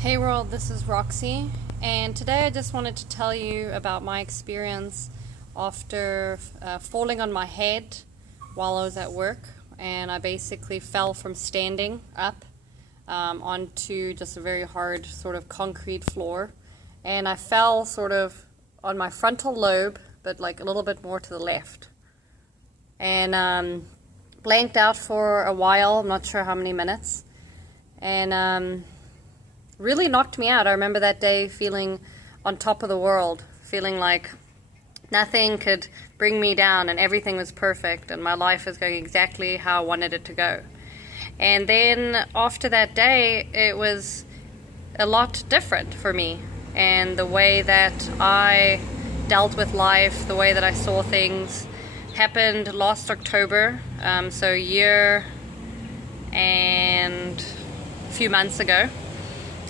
Hey world, this is Roxy, and today I just wanted to tell you about my experience after falling on my head while I was at work, and I basically fell from standing up onto just a very hard sort of concrete floor, and I fell sort of on my frontal lobe, but like a little bit more to the left, and blanked out for a while. I'm not sure how many minutes, and really knocked me out. I remember that day feeling on top of the world, feeling like nothing could bring me down and everything was perfect and my life was going exactly how I wanted it to go. And then after that day, it was a lot different for me, and the way that I dealt with life, the way that I saw things happened last October, so a year and a few months ago.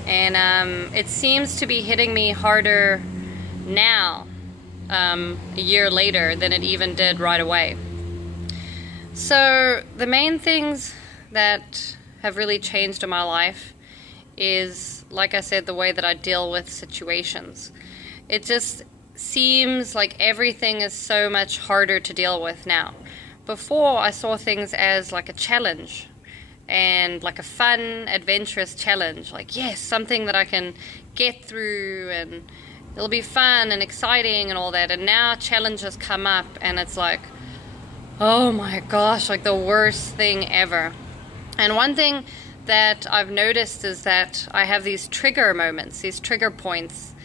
And it seems to be hitting me harder now, a year later, than it even did right away. So the main things that have really changed in my life is, like I said, the way that I deal with situations. It just seems like everything is so much harder to deal with now. Before, I saw things as like a challenge, and like a fun, adventurous challenge. Like, yes, something that I can get through and it'll be fun and exciting and all that. And now challenges come up and it's like, oh my gosh, like the worst thing ever. And one thing that I've noticed is that I have these trigger moments, these trigger points,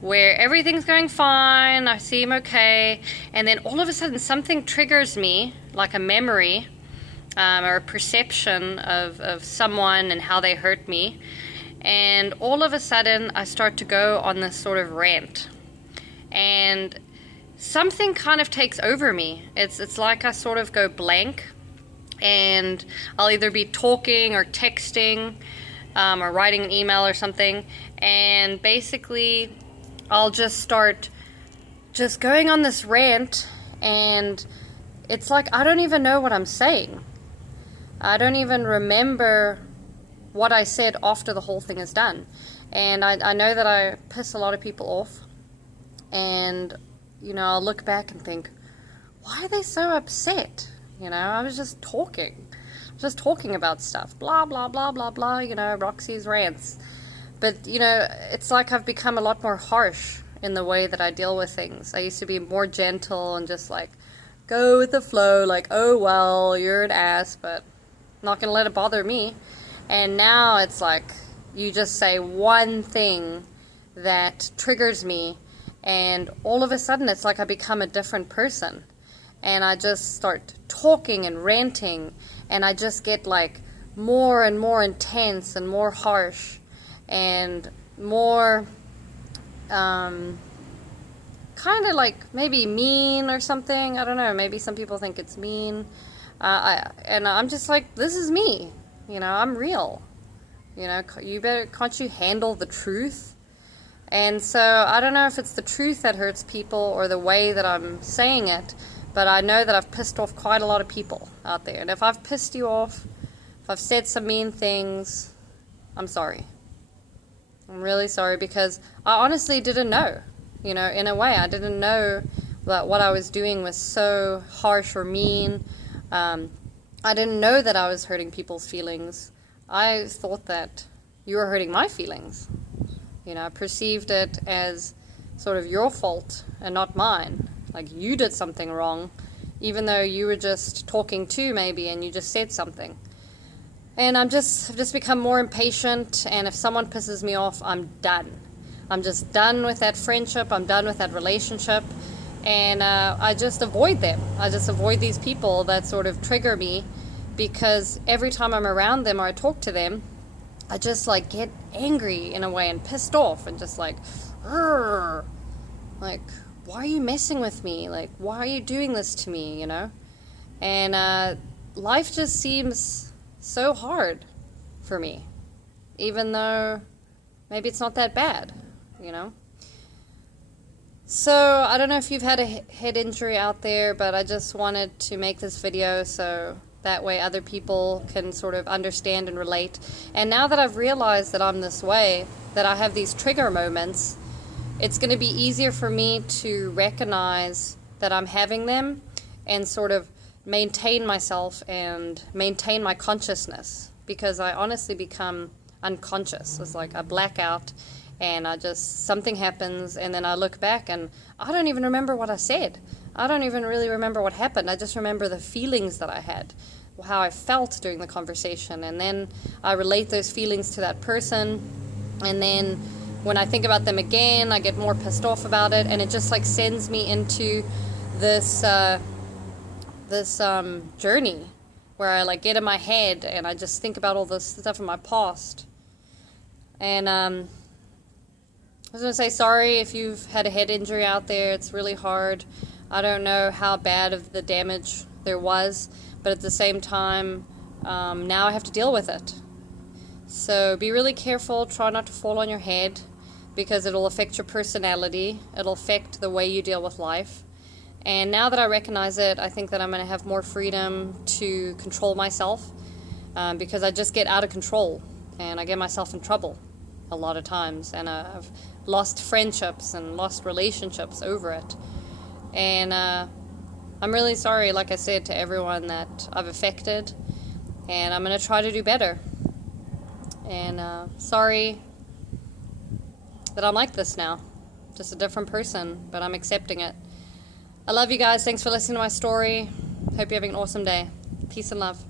where everything's going fine, I seem okay, and then all of a sudden something triggers me, like a memory, or a perception of someone and how they hurt me, and all of a sudden I start to go on this sort of rant, and something kind of takes over me. It's like I sort of go blank, and I'll either be talking or texting, or writing an email or something, and basically I'll just start just going on this rant, and it's like I don't even know what I'm saying. I don't even remember what I said after the whole thing is done. And I know that I piss a lot of people off. And, you know, I'll look back and think, why are they so upset? You know, I was just talking. Just talking about stuff. Blah, blah, blah, blah, blah, you know, Roxy's rants. But, you know, it's like I've become a lot more harsh in the way that I deal with things. I used to be more gentle and just like, go with the flow, like, oh, well, you're an ass, but not gonna let it bother me. And now it's like you just say one thing that triggers me, and all of a sudden it's like I become a different person, and I just start talking and ranting, and I just get like more and more intense and more harsh and more kind of like maybe mean or something. I don't know, maybe some people think it's mean. And I'm just like, this is me, you know, I'm real, you know, can't you handle the truth? And so I don't know if it's the truth that hurts people or the way that I'm saying it, but I know that I've pissed off quite a lot of people out there. And if I've pissed you off, if I've said some mean things, I'm sorry. I'm really sorry, because I honestly didn't know, you know, in a way, I didn't know that what I was doing was so harsh or mean. I didn't know that I was hurting people's feelings. I thought that you were hurting my feelings. You know, I perceived it as sort of your fault and not mine. Like you did something wrong, even though you were just talking too, maybe, and you just said something. And I've just become more impatient, and if someone pisses me off, I'm done. I'm just done with that friendship. I'm done with that relationship. And I just avoid them. I just avoid these people that sort of trigger me, because every time I'm around them or I talk to them, I just like get angry in a way and pissed off and just like, Rrr. Like, why are you messing with me? Like, why are you doing this to me, you know? And life just seems so hard for me, even though maybe it's not that bad, you know? So, I don't know if you've had a head injury out there, but I just wanted to make this video so That way other people can sort of understand and relate. And now that I've realized that I'm this way, that I have these trigger moments, it's going to be easier for me to recognize that I'm having them and sort of maintain myself and maintain my consciousness, because I honestly become unconscious. It's like I black out and something happens, and then I look back and I don't even remember what I said. I don't even really remember what happened. I just remember the feelings that I had, how I felt during the conversation, and then I relate those feelings to that person, and then when I think about them again, I get more pissed off about it, and it just like sends me into this journey where I like get in my head and I just think about all this stuff in my past. And I was going to say sorry if you've had a head injury out there. It's really hard. I don't know how bad of the damage there was, but at the same time, now I have to deal with it. So be really careful. Try not to fall on your head, because it'll affect your personality. It'll affect the way you deal with life. And now that I recognize it, I think that I'm going to have more freedom to control myself, because I just get out of control and I get myself in trouble a lot of times. And I've lost friendships and lost relationships over it. And I'm really sorry, like I said, to everyone that I've affected, and I'm going to try to do better. And sorry that I'm like this now, just a different person, but I'm accepting it. I love you guys. Thanks for listening to my story. Hope you're having an awesome day. Peace and love.